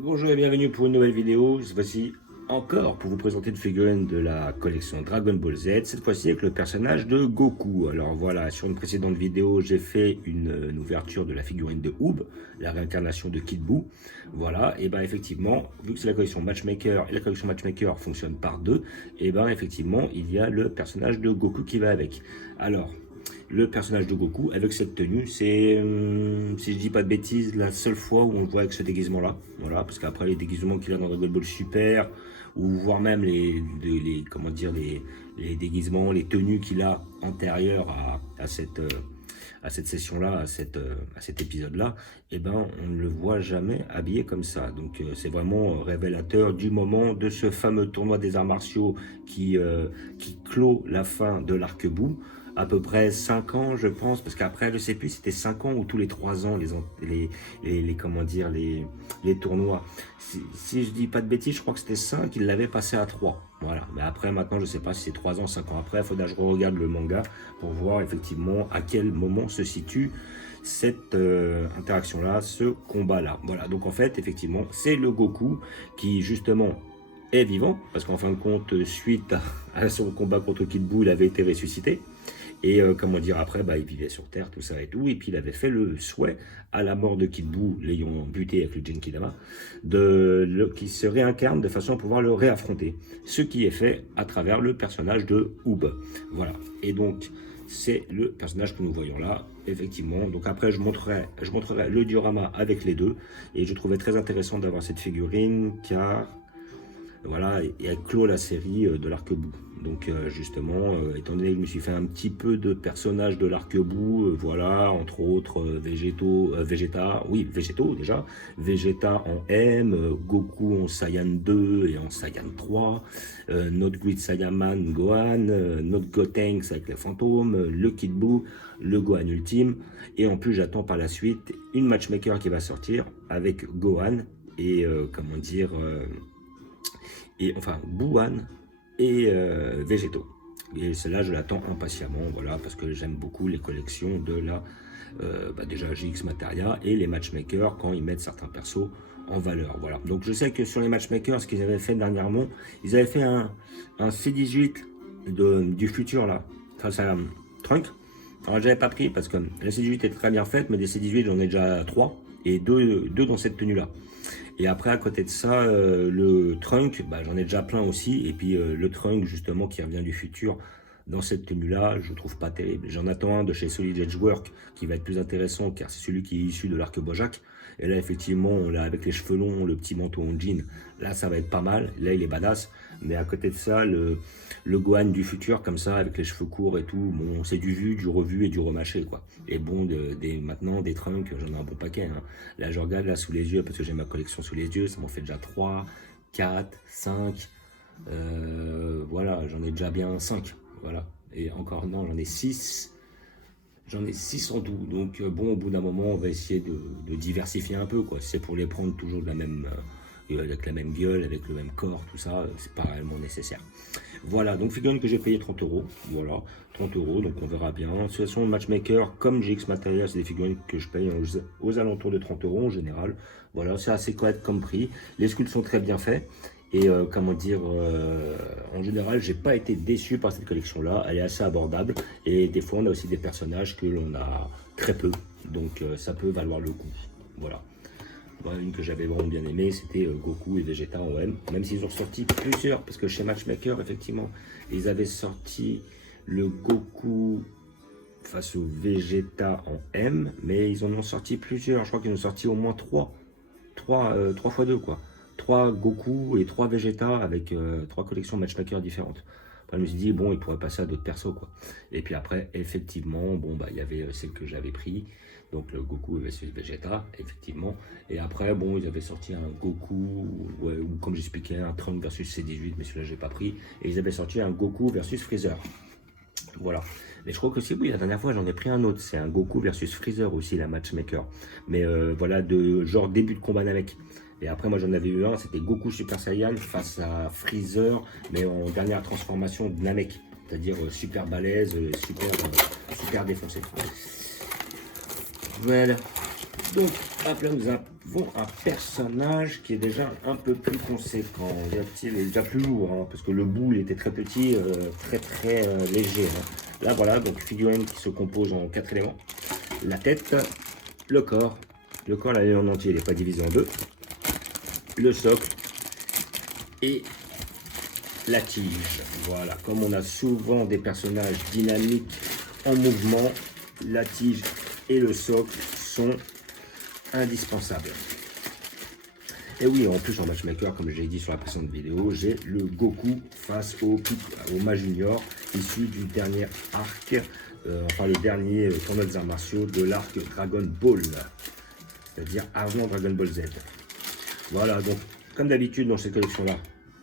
Bonjour et bienvenue pour une nouvelle vidéo, cette fois-ci encore pour vous présenter une figurine de la collection Dragon Ball Z, cette fois-ci avec le personnage de Goku. Alors voilà, sur une précédente vidéo, j'ai fait une ouverture de la figurine de Oob, la réincarnation de Kid Buu. Voilà, et ben effectivement, vu que c'est la collection Matchmaker, et la collection Matchmaker fonctionne par deux, et ben effectivement, il y a le personnage de Goku qui va avec. Alors, le personnage de Goku avec cette tenue. C'est, si je dis pas de bêtises, la seule fois où on le voit avec ce déguisement-là. Voilà, parce qu'après les déguisements qu'il a dans Dragon Ball Super, ou voire même comment dire, les déguisements, les tenues qu'il a antérieures à cette session-là, à cet épisode-là, eh ben, on ne le voit jamais habillé comme ça. Donc c'est vraiment révélateur du moment de ce fameux tournoi des arts martiaux qui clôt la fin de l'arc Buu. À peu près 5 ans, je pense, parce qu'après, je sais plus, c'était 5 ans ou tous les 3 ans, comment dire, les tournois. Si je dis pas de bêtises, je crois que c'était 5, il l'avait passé à 3. Voilà. Mais après, maintenant, je sais pas si c'est 3 ans, 5 ans après, il faudra que je regarde le manga pour voir effectivement à quel moment se situe cette interaction-là, ce combat-là. Voilà. Donc en fait, effectivement, c'est le Goku qui, justement, est vivant, parce qu'en fin de compte, suite à son combat contre Kid Buu, il avait été ressuscité. Et comment dire, après, bah, il vivait sur Terre, tout ça et tout. Et puis il avait fait le souhait, à la mort de Kid Buu, l'ayant buté avec le Genkidama, qu'il se réincarne de façon à pouvoir le réaffronter. Ce qui est fait à travers le personnage de Oob. Voilà. Et donc, c'est le personnage que nous voyons là, effectivement. Donc après, je montrerai le diorama avec les deux. Et je trouvais très intéressant d'avoir cette figurine, car voilà, et elle clôt la série de l'arc-bout. Donc justement, étant donné que je me suis fait un petit peu de personnages de l'arc-bout, voilà, entre autres végétaux déjà, Vegeta en M, Goku en Saiyan 2 et en Saiyan 3, notre Grid Saiyaman Gohan, notre Gotenks avec les fantômes, le Kid Buu, le Gohan ultime, et en plus j'attends par la suite une matchmaker qui va sortir avec Gohan et comment dire... et enfin Buan et Végétaux. Et celle-là, je l'attends impatiemment, voilà, parce que j'aime beaucoup les collections de la déjà GX Materia et les matchmakers quand ils mettent certains persos en valeur. Voilà. Donc je sais que sur les matchmakers, ce qu'ils avaient fait dernièrement, ils avaient fait un C18 du futur là, face à Trunk. Alors j'avais pas pris parce que la C18 est très bien faite, mais des C18 j'en ai déjà 3 et deux dans cette tenue là. Et après, à côté de ça, le trunk, bah, j'en ai déjà plein aussi. Et puis le trunk, justement, qui revient du futur dans cette tenue-là, je trouve pas terrible. J'en attends un de chez Solid Edge Work qui va être plus intéressant, car c'est celui qui est issu de l'arc Bojack. Et là, effectivement, on l'a avec les cheveux longs, le petit manteau en jean. Là, ça va être pas mal. Là, il est badass. Mais à côté de ça, le Gohan du futur, comme ça, avec les cheveux courts et tout, bon, c'est du vu, du revu et du remâché, quoi. Et bon, maintenant, des trunks, j'en ai un bon paquet. Hein. Là, je regarde là sous les yeux, parce que j'ai ma collection sous les yeux, ça m'en fait déjà 3, 4, 5. Voilà, j'en ai déjà bien 5. Voilà. Et encore, non, j'en ai 6. J'en ai 6 en tout, donc bon, au bout d'un moment, on va essayer de diversifier un peu, quoi. C'est pour les prendre toujours de la même, avec la même gueule, avec le même corps, tout ça, c'est pas réellement nécessaire. Voilà, donc figurine que j'ai payé 30 euros, voilà, 30 euros, donc on verra bien. De toute façon, Matchmaker, comme GX Material, c'est des figurines que je paye aux alentours de 30 euros en général. Voilà, c'est assez correct comme prix. Les sculptes sont très bien faits. Et comment dire, en général, j'ai pas été déçu par cette collection-là. Elle est assez abordable. Et des fois, on a aussi des personnages que l'on a très peu. Donc, ça peut valoir le coup. Voilà. Voilà, une que j'avais vraiment bien aimée, c'était Goku et Vegeta en M. Même s'ils ont sorti plusieurs, parce que chez Matchmaker, effectivement, ils avaient sorti le Goku face au Vegeta en M. Mais ils en ont sorti plusieurs. Je crois qu'ils en ont sorti au moins 3. 3 fois 2, quoi. 3 Goku et 3 Vegeta avec 3 collections matchmaker différentes. Après, je me suis dit, bon, il pourrait passer à d'autres persos, quoi. Et puis après, effectivement, bon, bah, il y avait celle que j'avais pris, donc le Goku versus Vegeta, effectivement. Et après, bon, ils avaient sorti un Goku, ou comme j'expliquais, un Trunks versus C18, mais celui-là, j'ai pas pris. Et ils avaient sorti un Goku versus Freezer. Voilà. Mais je crois que aussi, oui, la dernière fois, j'en ai pris un autre. C'est un Goku versus Freezer aussi, la matchmaker. Mais voilà, de genre début de combat Namek. Et après, moi, j'en avais eu un, c'était Goku Super Saiyan face à Freezer, mais en dernière transformation de Namek. C'est-à-dire super balèze, super défoncé. Voilà. Donc, hop là, nous avons un personnage qui est déjà un peu plus conséquent. Il est déjà plus lourd, hein, parce que le bout il était très petit, très léger. Hein. Là, voilà, donc figurine qui se compose en 4 éléments. La tête, le corps. Le corps, là, il est en entier, il n'est pas divisé en deux. Le socle et la tige. Voilà, comme on a souvent des personnages dynamiques en mouvement, la tige et le socle sont indispensables. Et oui, en plus en matchmaker, comme j'ai dit sur la précédente vidéo, j'ai le Goku face au Ma Junior, issu du dernier arc, enfin le dernier tournoi des arts martiaux de l'arc Dragon Ball, c'est-à-dire avant Dragon Ball Z. Voilà, donc comme d'habitude dans cette collection-là,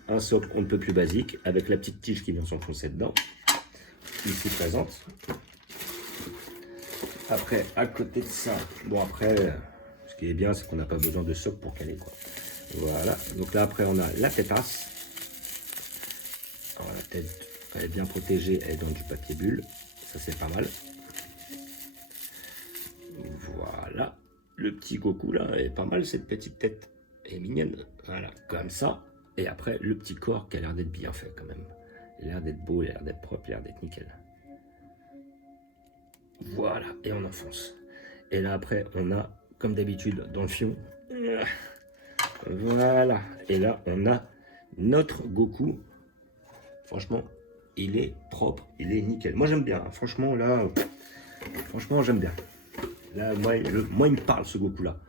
un socle on ne peut plus basique, avec la petite tige qui vient s'enfoncer dedans, ici présente. Après, à côté de ça, bon après, ce qui est bien, c'est qu'on n'a pas besoin de socle pour caler, quoi. Voilà, donc là après on a la têtasse. Alors la tête, elle est bien protégée, elle est dans du papier bulle, ça c'est pas mal. Voilà, le petit Goku là, elle est pas mal cette petite tête, elle est mignonne. Voilà, comme ça. Et après le petit corps qui a l'air d'être bien fait quand même. Il a l'air d'être beau, il a l'air d'être propre, il a l'air d'être nickel. Voilà, et on enfonce. Et là après on a, comme d'habitude dans le fion, voilà, et là on a notre Goku. Franchement, il est propre, il est nickel. Moi j'aime bien, hein. Franchement là, franchement j'aime bien. Là, moi il me parle ce Goku là.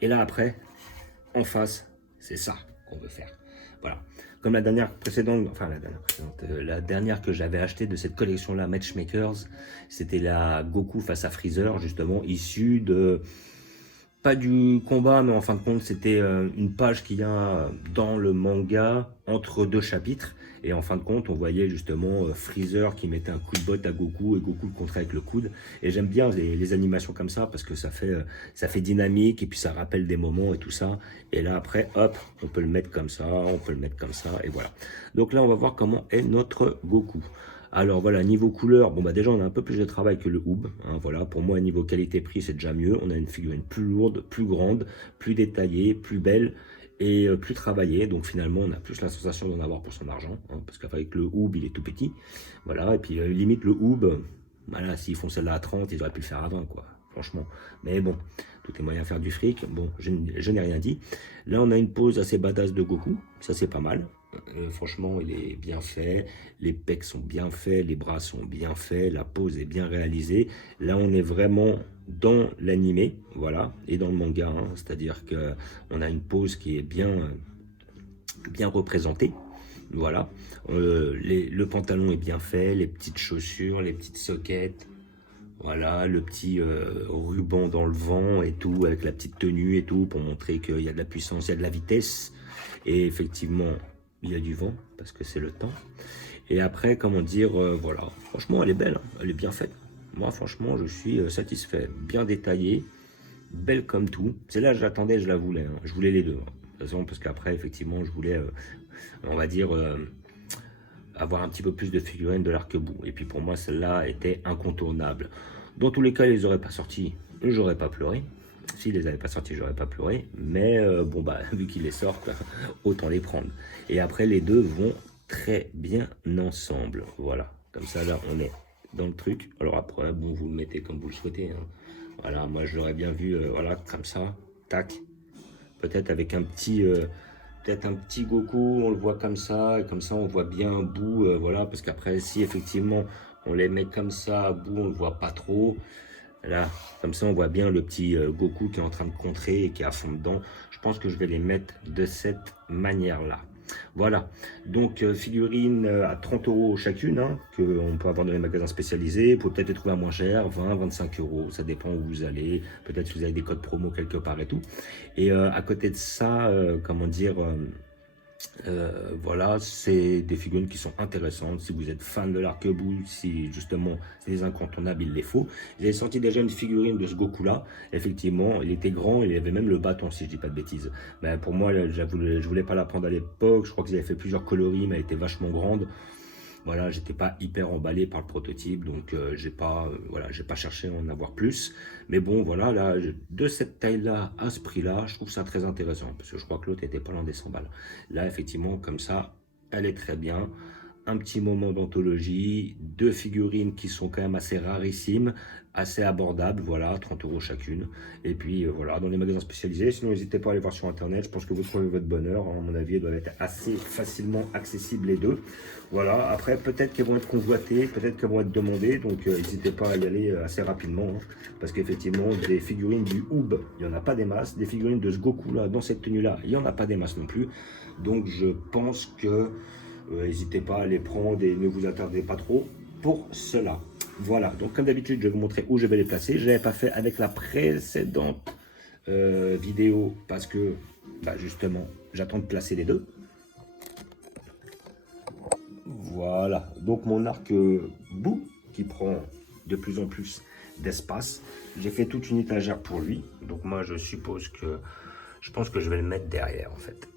Et là après, en face, c'est ça qu'on veut faire. Voilà. Comme la dernière précédente, enfin la dernière que j'avais achetée de cette collection là, Matchmakers, c'était la Goku face à Freezer, justement, issue de, pas du combat, mais en fin de compte, c'était une page qu'il y a dans le manga entre deux chapitres. Et en fin de compte, on voyait justement Freezer qui mettait un coup de botte à Goku et Goku le contrait avec le coude. Et j'aime bien les animations comme ça parce que ça fait dynamique et puis ça rappelle des moments et tout ça. Et là après, hop, on peut le mettre comme ça, on peut le mettre comme ça et voilà. Donc là, on va voir comment est notre Goku. Alors voilà, niveau couleur, bon bah déjà on a un peu plus de travail que le Oob, hein, voilà, pour moi niveau qualité-prix c'est déjà mieux, on a une figurine plus lourde, plus grande, plus détaillée, plus belle et plus travaillée, donc finalement on a plus la sensation d'en avoir pour son argent, hein, parce qu'avec le Oob il est tout petit, voilà, et puis limite le Oob, voilà, s'ils font celle-là à 30, ils auraient pu le faire à 20 quoi, franchement, mais bon, tout est moyen de faire du fric, bon, je n'ai rien dit. Là on a une pose assez badass de Goku, ça c'est pas mal. Franchement, il est bien fait, les pecs sont bien faits, les bras sont bien faits, la pose est bien réalisée. Là, on est vraiment dans l'animé, voilà, et dans le manga, hein, c'est-à-dire que on a une pose qui est bien représentée. Voilà, le pantalon est bien fait, les petites chaussures, les petites soquettes. Voilà, le petit ruban dans le vent et tout, avec la petite tenue et tout, pour montrer qu'il y a de la puissance, il y a de la vitesse. Et effectivement, il y a du vent, parce que c'est le temps. Et après, comment dire, voilà, franchement, elle est belle, hein, elle est bien faite. Moi, franchement, je suis satisfait, bien détaillée, belle comme tout. C'est là, je l'attendais, je la voulais, hein. Je voulais les deux. Hein. De toute façon, parce qu'après, effectivement, je voulais, on va dire, avoir un petit peu plus de figurines de l'arc-bout. Et puis pour moi, celle-là était incontournable. Dans tous les cas, ils les auraient pas sortis, j'aurais pas pleuré. S'ils les avaient pas sortis, j'aurais pas pleuré. Mais bon, bah, vu qu'ils les sortent, autant les prendre. Et après, les deux vont très bien ensemble. Voilà, comme ça, là, on est dans le truc. Alors après, bon, vous le mettez comme vous le souhaitez. Hein. Voilà, moi, je l'aurais bien vu, voilà, comme ça, tac. Peut-être avec un petit... peut-être un petit Goku, on le voit comme ça, et comme ça on voit bien un bout, voilà, parce qu'après si effectivement on les met comme ça à bout, on le voit pas trop, là, comme ça on voit bien le petit Goku qui est en train de contrer et qui est à fond dedans. Je pense que je vais les mettre de cette manière-là. Voilà, donc figurines à 30 € chacune, hein, qu'on peut avoir dans les magasins spécialisés. Vous pouvez peut-être les trouver à moins cher, 20, 25 €, ça dépend où vous allez. Peut-être si vous avez des codes promo quelque part et tout. Et à côté de ça, comment dire, voilà, c'est des figurines qui sont intéressantes. Si vous êtes fan de l'arc-bout, si justement c'est des incontournables, il les faut. J'avais sorti déjà une figurine de ce Goku là. Effectivement, il était grand, il avait même le bâton, si je dis pas de bêtises. Mais pour moi, je voulais pas la prendre à l'époque. Je crois qu'ils avaient fait plusieurs coloris, mais elle était vachement grande. Voilà, j'étais pas hyper emballé par le prototype, donc voilà, j'ai pas cherché à en avoir plus. Mais bon, voilà, là, de cette taille-là à ce prix-là, je trouve ça très intéressant, parce que je crois que l'autre était pas loin des 100 balles. Là, effectivement, comme ça, elle est très bien. Un petit moment d'anthologie, deux figurines qui sont quand même assez rarissimes, assez abordables, voilà, 30 € chacune. Et puis voilà, dans les magasins spécialisés. Sinon, n'hésitez pas à aller voir sur internet. Je pense que vous trouverez votre bonheur. À mon avis, elles doivent être assez facilement accessibles les deux. Voilà, après, peut-être qu'elles vont être convoitées, peut-être qu'elles vont être demandées. Donc, n'hésitez pas à y aller assez rapidement. Hein, parce qu'effectivement, des figurines du Oob, il n'y en a pas des masses. Des figurines de ce Goku là, dans cette tenue-là, il n'y en a pas des masses non plus. Donc, je pense que n'hésitez pas à les prendre et ne vous attardez pas trop pour cela. Voilà, donc comme d'habitude, je vais vous montrer où je vais les placer. Je ne l'avais pas fait avec la précédente vidéo parce que, justement, j'attends de placer les deux. Voilà, donc mon arc bout qui prend de plus en plus d'espace. J'ai fait toute une étagère pour lui. Donc moi, je pense que je vais le mettre derrière en fait.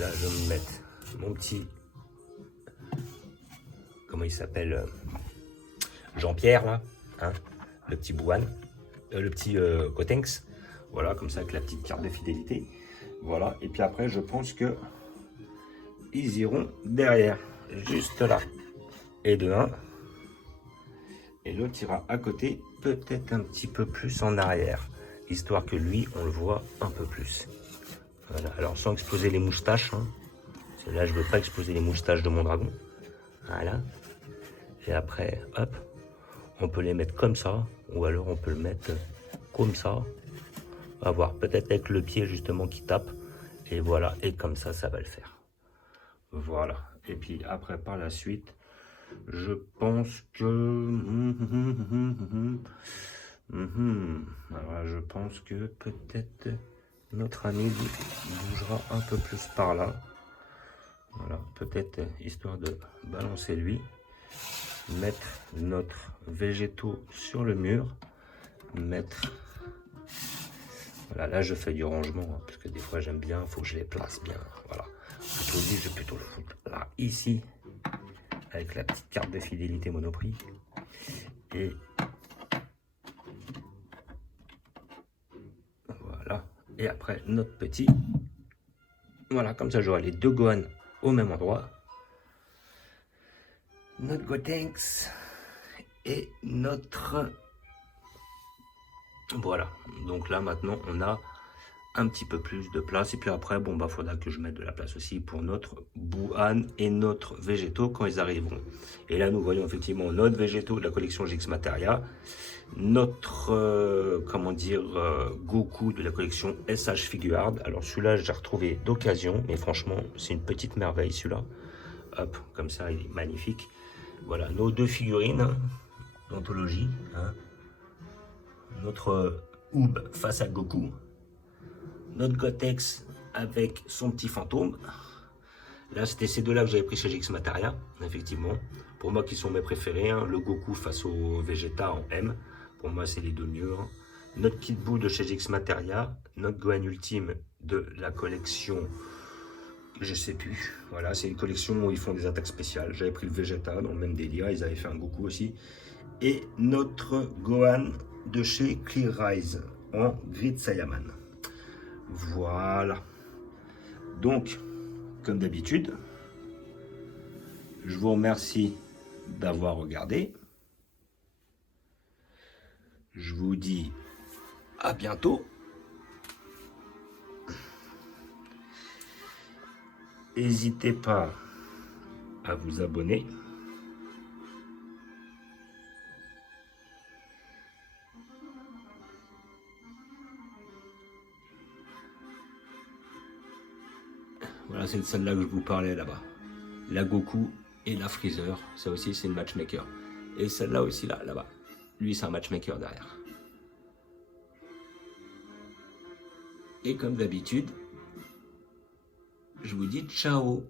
Là, je vais me mettre mon petit, comment il s'appelle, Jean-Pierre là, hein, le petit Bouane, le petit Gotenks, voilà, comme ça avec la petite carte de fidélité, voilà, et puis après je pense que ils iront derrière, juste là, et de un, et l'autre ira à côté, peut-être un petit peu plus en arrière, histoire que lui on le voit un peu plus, voilà, alors sans exploser les moustaches, hein. Là, je ne veux pas exploser les moustaches de mon dragon. Voilà. Et après, hop, on peut les mettre comme ça, ou alors on peut le mettre comme ça. On va voir, peut-être avec le pied justement qui tape. Et voilà, et comme ça, ça va le faire. Voilà. Et puis après, par la suite, je pense que... Alors, je pense que peut-être notre ami bougera un peu plus par là. Voilà, peut-être histoire de balancer lui, mettre notre végétaux sur le mur, mettre, voilà, là je fais du rangement, hein, parce que des fois j'aime bien, il faut que je les place bien, voilà, plutôt lui, je vais plutôt le foutre là, ici, avec la petite carte de fidélité Monoprix, et voilà, et après notre petit, voilà, comme ça j'aurai les deux Gohan au même endroit, notre Gotenks et notre... Voilà, donc là maintenant on a un petit peu plus de place et puis après bon faudra que je mette de la place aussi pour notre Bouhan et notre végétaux quand ils arriveront. Et là nous voyons effectivement notre végétaux de la collection GX Materia, notre Goku de la collection SH Figuart. Alors celui-là j'ai retrouvé d'occasion, mais franchement c'est une petite merveille celui-là. Hop, comme ça il est magnifique. Voilà nos deux figurines hein, d'anthologie. Hein. Notre Oob face à Goku, notre Gotenks avec son petit fantôme. Là, c'était ces deux-là que j'avais pris chez GX Materia, effectivement. Pour moi, qui sont mes préférés, hein. Le Goku face au Vegeta en M. Pour moi, c'est les deux mieux. Hein. Notre Kid Buu de chez GX Materia, notre Gohan Ultime de la collection, je sais plus. Voilà, c'est une collection où ils font des attaques spéciales. J'avais pris le Vegeta dans le même délire, ils avaient fait un Goku aussi. Et notre Gohan de chez Clear Rise en Grid Saiyaman. Voilà. Donc, comme d'habitude, je vous remercie d'avoir regardé. Je vous dis à bientôt. N'hésitez pas à vous abonner. Voilà, c'est celle-là que je vous parlais là-bas. La Goku et la Freezer. Ça aussi, c'est une matchmaker. Et celle-là aussi, là-bas. Lui, c'est un matchmaker derrière. Et comme d'habitude, je vous dis ciao.